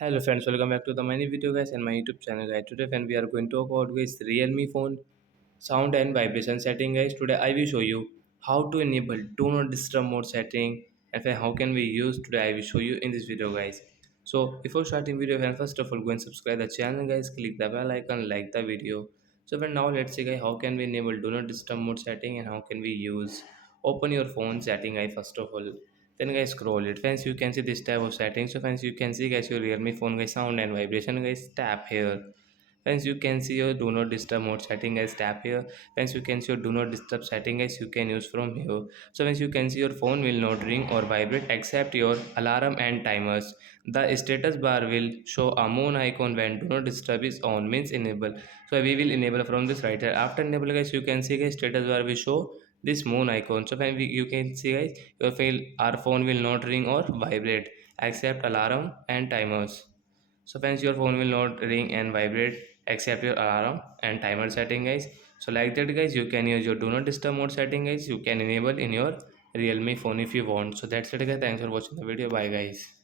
Hello friends, welcome back to the many video guys and my YouTube channel guys. Today friend we are going to talk about guys Realme phone sound and vibration setting guys. Today I will show you how to enable do not disturb mode setting and friend, how can we use today I will show you in this video guys. So before starting video friend, first of all go and subscribe the channel guys, click the bell icon, like the video. So friend, now let's see guys how can we enable do not disturb mode setting and how can we use open your phone setting guys first of all. Then guys scroll it. Friends, you can see this type of settings. So friends, you can see guys your Realme phone guys sound and vibration guys tap here. Friends, you can see your do not disturb mode setting guys tap here. Friends, you can see your do not disturb setting guys you can use from here. So friends, you can see your phone will not ring or vibrate except your alarm and timers. The status bar will show a moon icon when do not disturb is on means enable. So we will enable from this right here. After enable guys, you can see guys status bar will show this moon icon. So when you can see guys our phone will not ring or vibrate except alarm and timers. So friends, your phone will not ring and vibrate except your alarm and timer setting guys. So like that guys, you can use your do not disturb mode setting guys, you can enable in your Realme phone if you want. So that's it guys, thanks for watching the video, bye guys.